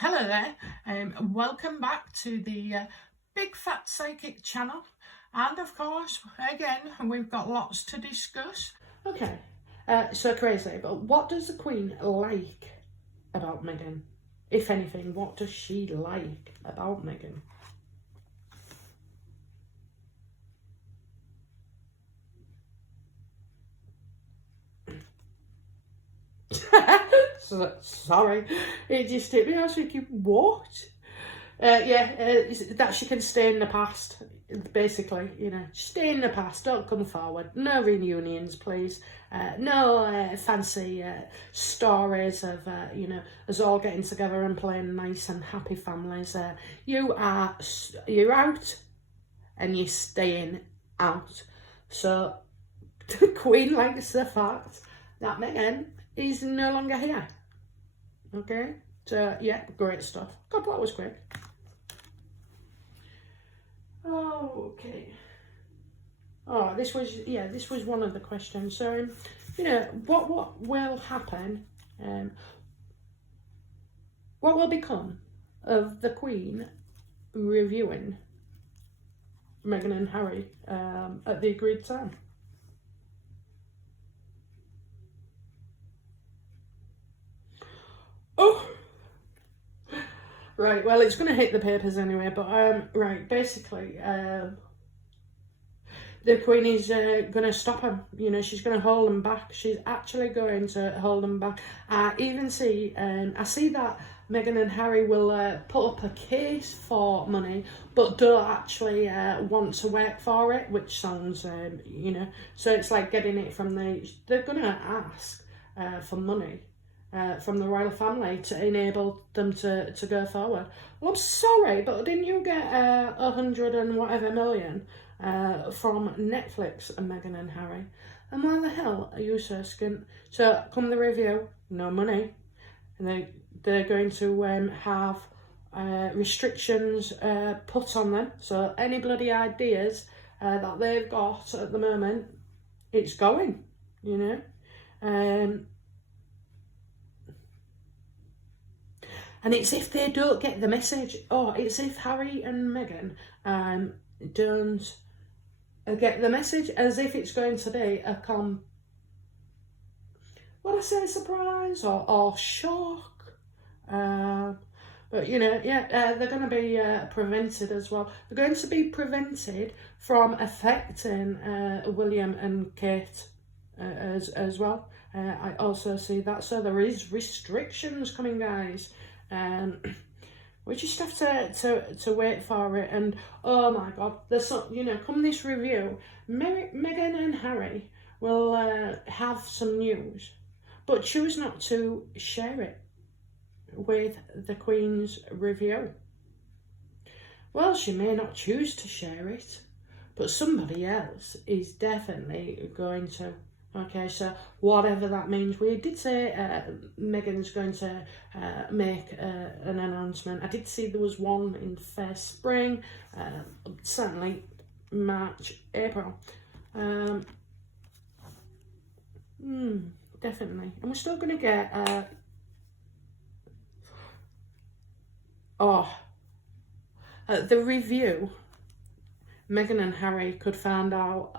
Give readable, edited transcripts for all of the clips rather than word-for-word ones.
Hello there, welcome back to the Big Fat Psychic channel, and of course, again, we've got lots to discuss. Okay, so crazy, but what does the Queen like about Meghan? If anything, what does she like about Meghan? Sorry, it just hit me. I was thinking, what? That she can stay in the past, basically, stay in the past, don't come forward. No reunions, please. No fancy stories of, us all getting together and playing nice and happy families. You're out and you're staying out. So the Queen likes the fact that Meghan is no longer here. Okay? So, yeah, great stuff. God, that was quick. Oh, okay. Oh, this was one of the questions. So, what will happen? What will become of the Queen reviewing Meghan and Harry at the agreed time? Oh. Right, well, it's going to hit the papers anyway, but, right, basically, the Queen is going to stop him. She's going to hold him back. She's actually going to hold him back. I see that Meghan and Harry will put up a case for money, but don't actually want to work for it, which sounds, so it's like getting it from they're going to ask for money. From the royal family to enable them to go forward. Well, I'm sorry, but didn't you get 100 and whatever million from Netflix and Meghan and Harry? And why the hell are you so skint? So come the review, no money, and they're going to have restrictions put on them. So any bloody ideas that they've got at the moment, it's going, And it's if they don't get the message, or it's if Harry and Meghan don't get the message, as if it's going to be a surprise or shock. But they're going to be prevented as well. They're going to be prevented from affecting William and Kate as well. I also see that. So there is restrictions coming, guys. We just have to wait for it. And oh my God, there's some, come this review, Meghan and Harry will have some news, but choose not to share it with the Queen's review. Well, she may not choose to share it, but somebody else is definitely going to. Okay, so whatever that means, we did say Meghan's going to make an announcement. I did see there was one in fair spring, certainly March, April. Definitely. And we're still going to get the review. Meghan and Harry could find out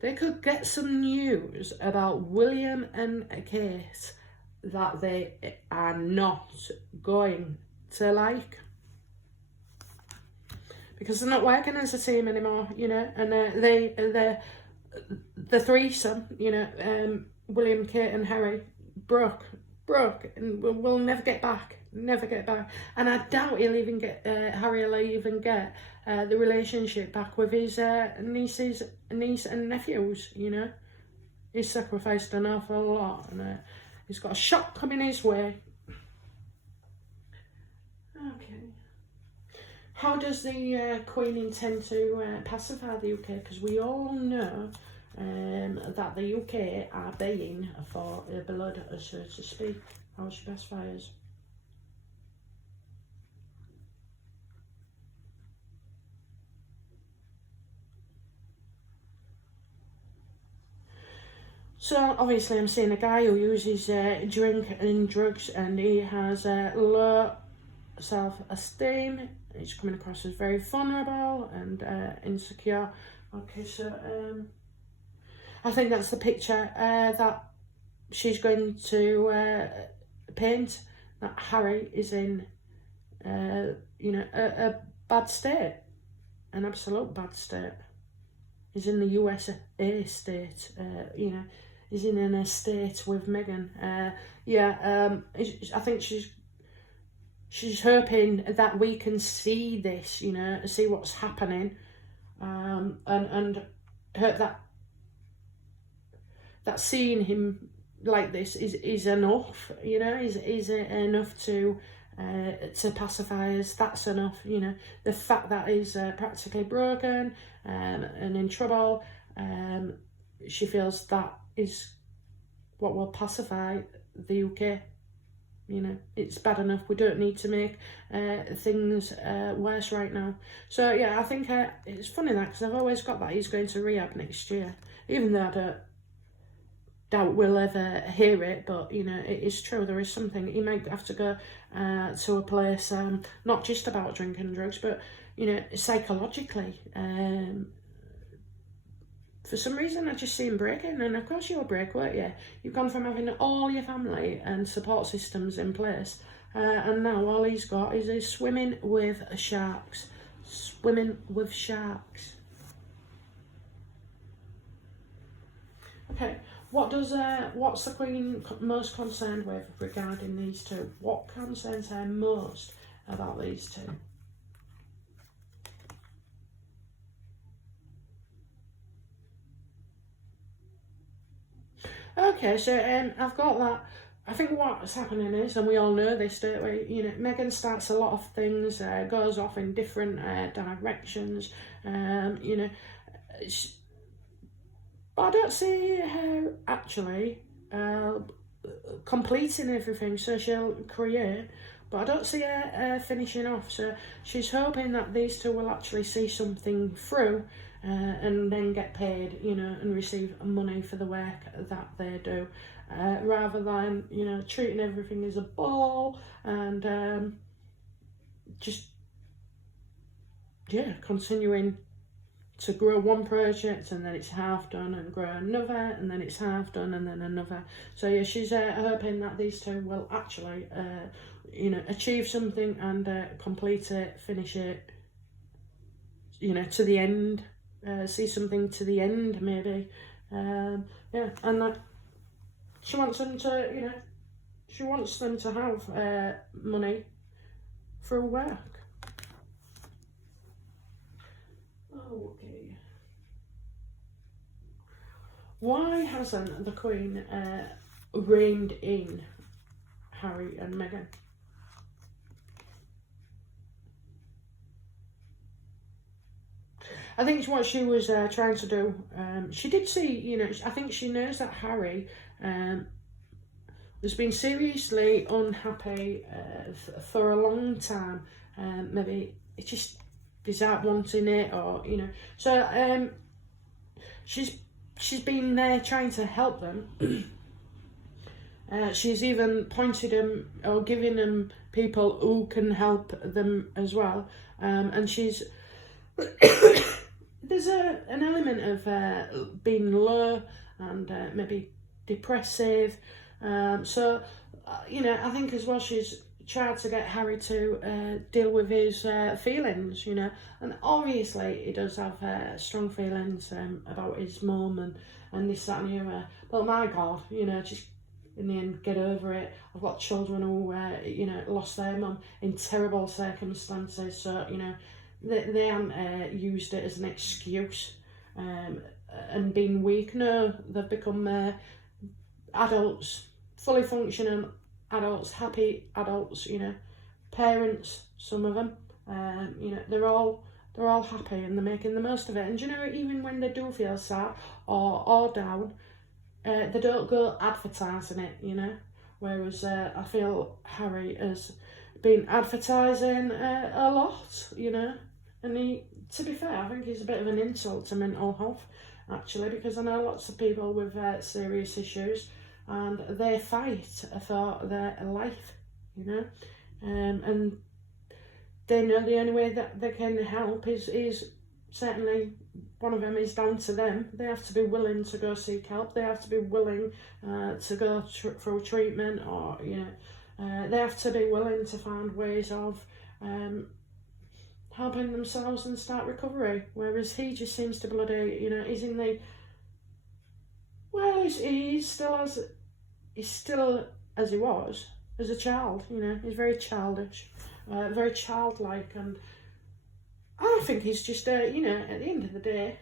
they could get some news about William and Kate that they are not going to like, because they're not working as a team anymore, and the threesome, William, Kate and Harry broke, and we'll never get back. And I doubt Harry will even get the relationship back with his niece and nephews. He's sacrificed an awful lot, and he's got a shock coming his way. Okay, how does the Queen intend to pacify the UK? Because we all know that the UK are baying for blood, so to speak. How she pacifies? So obviously I'm seeing a guy who uses drink and drugs, and he has low self-esteem. He's coming across as very vulnerable and insecure. Okay, so I think that's the picture that she's going to paint, that Harry is in a bad state, an absolute bad state. He's in the USA state, he's in an estate with Meghan. I think she's hoping that we can see this, see what's happening, and hope that seeing him like this is enough, is enough to pacify us. That's enough, the fact that he's practically broken and in trouble. She feels that is what will pacify the UK. It's bad enough. We don't need to make things worse right now. So yeah, I think it's funny that, because I've always got that he's going to rehab next year, even though I don't doubt we'll ever hear it, but it is true. There is something. He might have to go to a place not just about drinking and drugs, but psychologically. For some reason, I just see him breaking, and of course you'll break, won't you? You've gone from having all your family and support systems in place, and now all he's got is he's swimming with sharks. Swimming with sharks. Okay, what's the Queen most concerned with regarding these two? What concerns her most about these two? Okay, so I've got that. I think what's happening is, and we all know this, don't we? Meghan starts a lot of things, goes off in different directions. But I don't see her actually completing everything. So she'll create, but I don't see her finishing off. So she's hoping that these two will actually see something through. And then get paid, and receive money for the work that they do, rather than, treating everything as a ball and continuing to grow one project, and then it's half done, and grow another, and then it's half done, and then another. So yeah, she's hoping that these two will actually, achieve something and complete it, finish it, to the end. See something to the end, maybe. And that she wants them to, have money through work. Okay. Why hasn't the Queen reined in Harry and Meghan? I think it's what she was trying to do. She did see, I think she knows that Harry has been seriously unhappy for a long time. Maybe it just is out wanting it, or So she's been there trying to help them. She's even pointed them or given them people who can help them as well. And she's there's an element of being low and maybe depressive. I think as well she's tried to get Harry to deal with his feelings, and obviously he does have strong feelings about his mum and this, that and the other. But my God, just in the end, get over it. I've got children who, lost their mum in terrible circumstances, so, they haven't used it as an excuse and been weak. No, they've become adults, fully functioning adults, happy adults, parents, some of them. They're all happy and they're making the most of it. And even when they do feel sad or down, they don't go advertising it, Whereas I feel Harry has been advertising a lot, And he, to be fair, I think he's a bit of an insult to mental health. actually, because I know lots of people with serious issues, and they fight for their life, you know, and they know the only way that they can help is certainly, one of them is down to them. They have to be willing to go seek help. They have to be willing to go through treatment, or they have to be willing to find ways of helping themselves and start recovery. Whereas he just seems to bloody, he's in the, well, he's still as he was as a child. He's very childish, very childlike, and I think he's just at the end of the day,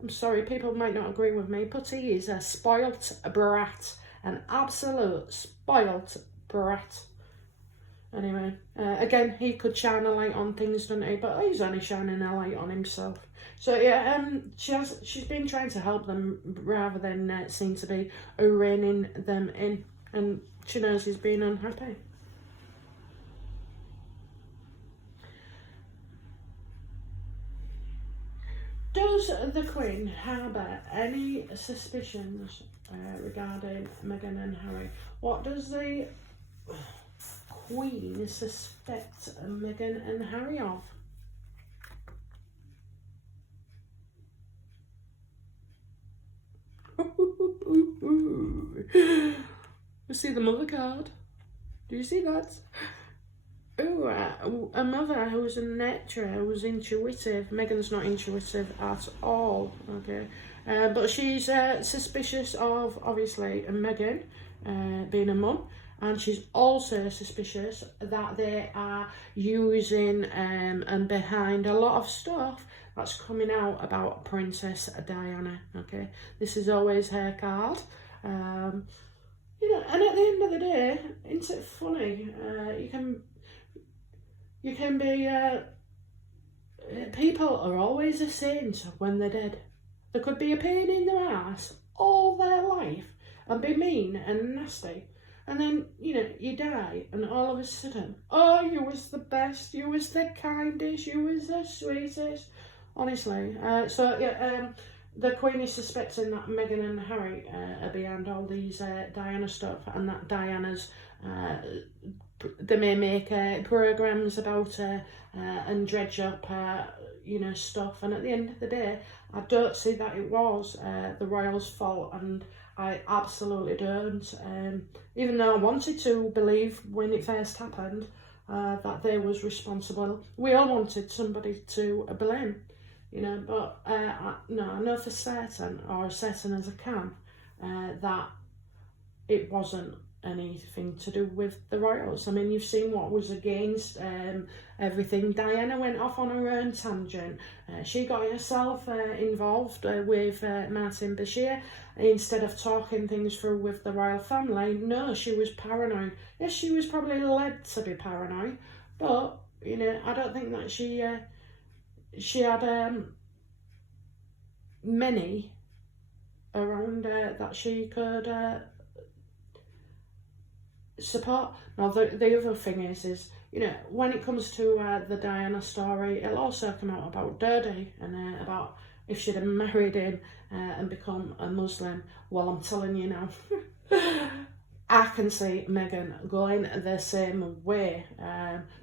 I'm sorry, people might not agree with me, but he is a spoilt brat, an absolute spoilt brat. Anyway, again, he could shine a light on things, doesn't he? But he's only shining a light on himself. So yeah, she's been trying to help them rather than seem to be reining them in, and she knows he's been unhappy. Does the Queen harbour any suspicions regarding Meghan and Harry? What does the Queen suspect Meghan and Harry of? You see the mother card? Do you see that? Oh, a mother who's a nurturer, who's intuitive. Meghan's not intuitive at all, okay? But she's suspicious of, obviously, Meghan being a mum. And she's also suspicious that they are using and behind a lot of stuff that's coming out about Princess Diana, okay? This is always her card. And at the end of the day, isn't it funny? You can be, people are always a saint when they're dead. They could be a pain in their ass all their life and be mean and nasty. And then, you die, and all of a sudden, oh, you was the best, you was the kindest, you was the sweetest. Honestly. The Queen is suspecting that Meghan and Harry are behind all these Diana stuff, and that Diana's, they may make programmes about her and dredge up, stuff. And at the end of the day, I don't see that it was the royals' fault, and I absolutely don't. Even though I wanted to believe when it first happened that they was responsible, we all wanted somebody to blame, but no, I know for certain, or as certain as I can, that it wasn't anything to do with the royals. I mean, you've seen what was against everything. Diana went off on her own tangent. She got herself involved with Martin Bashir instead of talking things through with the royal family. No, she was paranoid. Yes, she was probably led to be paranoid, but I don't think that she had many around that she could support. Now the other thing is when it comes to the Diana story, it'll also come out about Dodi and about if she'd have married him and become a Muslim. Well, I'm telling you now, I can see Meghan going the same way,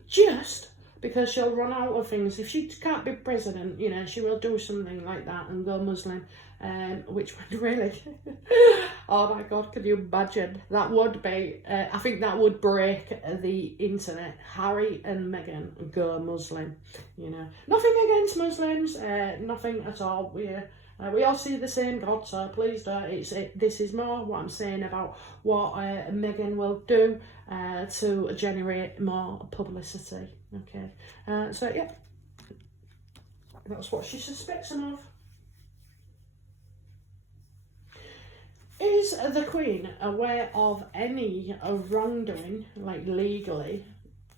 just because she'll run out of things. If she can't be president, she will do something like that and go Muslim, which would really, oh my God, can you imagine? That would be, I think that would break the internet. Harry and Meghan go Muslim, Nothing against Muslims, nothing at all. We all see the same God, so please don't. This is more what I'm saying about what Meghan will do to generate more publicity. Okay, so yeah, that's what she suspects him of. Is the Queen aware of any wrongdoing, like legally,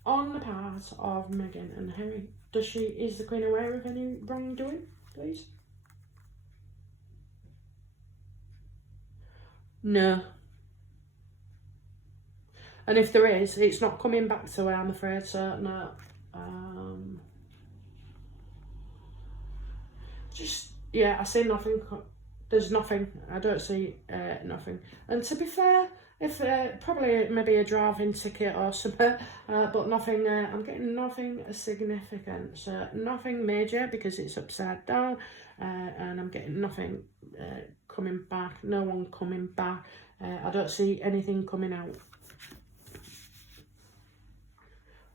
on the part of Meghan and Harry? Is the Queen aware of any wrongdoing, please? No. And if there is, it's not coming back to her, I'm afraid, so no. I see nothing There's nothing. I don't see nothing. And to be fair, if probably maybe a driving ticket or something, but nothing. I'm getting nothing significant. So nothing major because it's upside down, and I'm getting nothing coming back. No one coming back. I don't see anything coming out.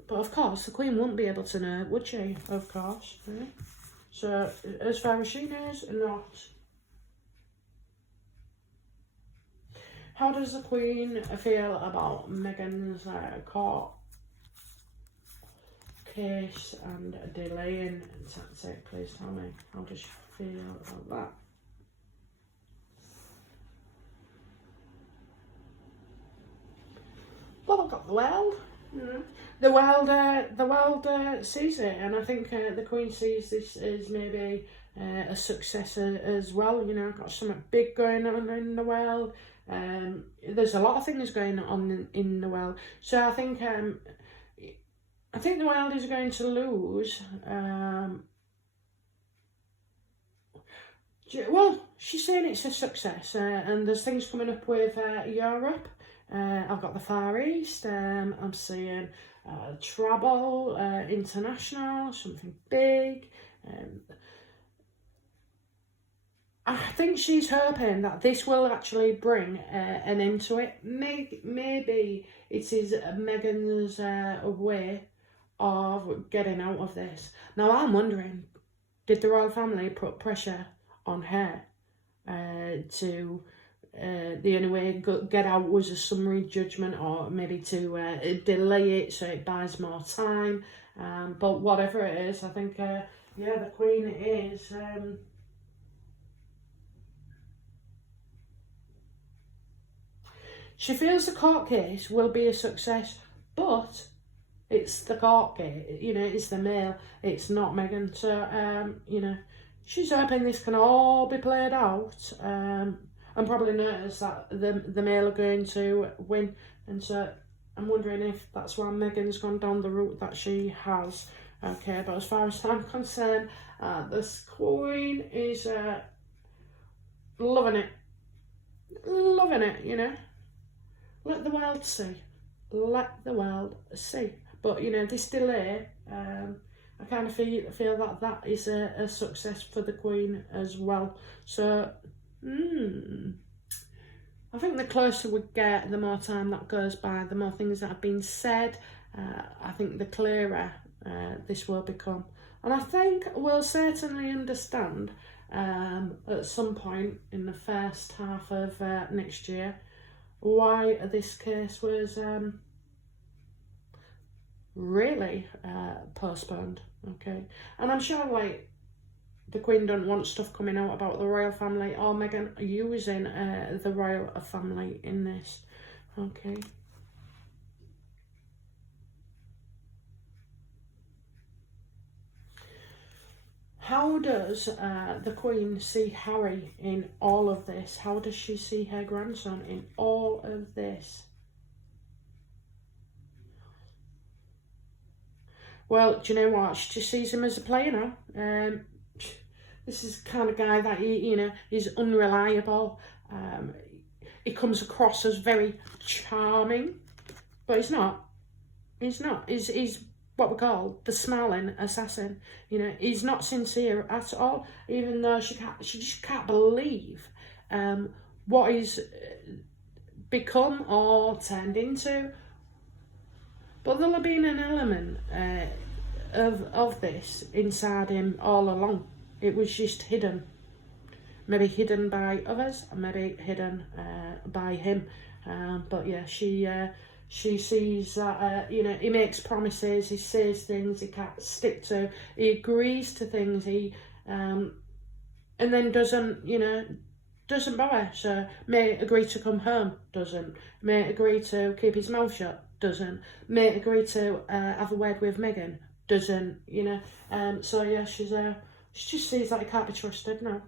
But of course, the Queen wouldn't be able to know, would she? Of course. Right? So as far as she knows, not. How does the Queen feel about Meghan's court case and delaying tactic? Please tell me. How does she feel about that? Well, I've got the world. The world sees it, and I think the Queen sees this as maybe a success as well. You know, got something big going on in the world. There's a lot of things going on in the world, so I think the world is going to lose. Well, she's saying it's a success, and there's things coming up with Europe. I've got the Far East. I'm seeing travel, international, something big. I think she's hoping that this will actually bring an end to it. Maybe it is Meghan's way of getting out of this. Now, I'm wondering, did the royal family put pressure on her to... the only way to get out was a summary judgment, or maybe to delay it so it buys more time. But whatever it is, I think, the Queen is... she feels the court case will be a success, but it's the court case, you know, it's the Mail, it's not Meghan. So, you know, she's hoping this can all be played out. And probably notice that the Mail are going to win, and so I'm wondering if that's why Meghan's gone down the route that she has. Okay, but as far as I'm concerned, this Queen is loving it, you know. Let the world see. Let the world see. But, you know, this delay, I kind of feel that is a success for the Queen as well. So, I think the closer we get, the more time that goes by, the more things that have been said, I think the clearer this will become. And I think we'll certainly understand at some point in the first half of next year why this case was really postponed. Okay, and I'm sure, like, the Queen don't want stuff coming out about the royal family or Meghan using the royal family in this. Okay. How does the Queen see Harry in all of this? How does she see her grandson in all of this? Well, do you know what? She just sees him as a player now. This is the kind of guy that, you know, is unreliable. He comes across as very charming, but he's not. He's not. He's what we call the smiling assassin. You know, he's not sincere at all, even though she just can't believe what he's become or turned into. But there'll have been an element of this inside him all along. It was just hidden. Maybe hidden by others, maybe hidden by him. But yeah, she sees that, you know, he makes promises, he says things he can't stick to, he agrees to things, he and then doesn't bother. So may agree to come home, doesn't. May agree to keep his mouth shut, doesn't. May agree to have a word with Meghan, doesn't, you know. So yeah, she just sees that he can't be trusted now.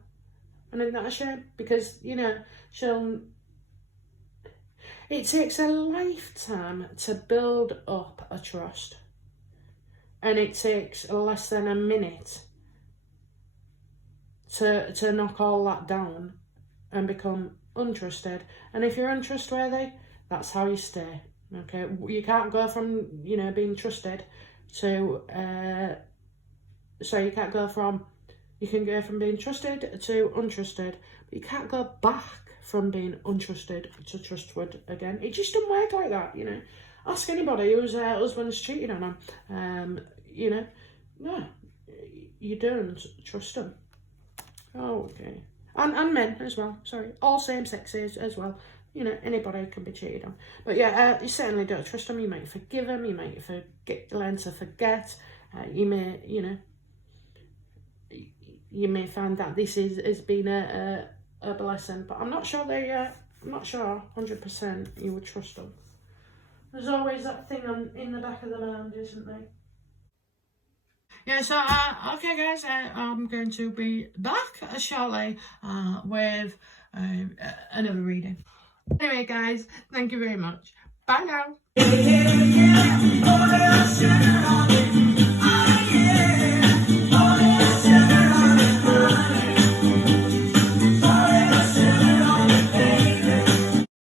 And isn't that a shame? Because, you know, it takes a lifetime to build up a trust. And it takes less than a minute to knock all that down and become untrusted. And if you're untrustworthy, that's how you stay. Okay, you can't go from, you know, being trusted to you can't go from, you can go from being trusted to untrusted, but you can't go back from being untrusted to trustworthy again. It just doesn't work like that, you know. Ask anybody whose husband's cheated on them. You know, no, you don't trust them. Oh, okay. And men as well, sorry. All same sexes as well. You know, anybody can be cheated on. But yeah, you certainly don't trust them. You might forgive them. You might learn to forget. You may, you know, you may find that this has been a blessing. But I'm not sure I'm not sure 100% you would trust them. There's always that thing in the back of the mind, isn't there? Yeah, so, okay guys, I'm going to be back shortly with another reading. Anyway guys, thank you very much. Bye now.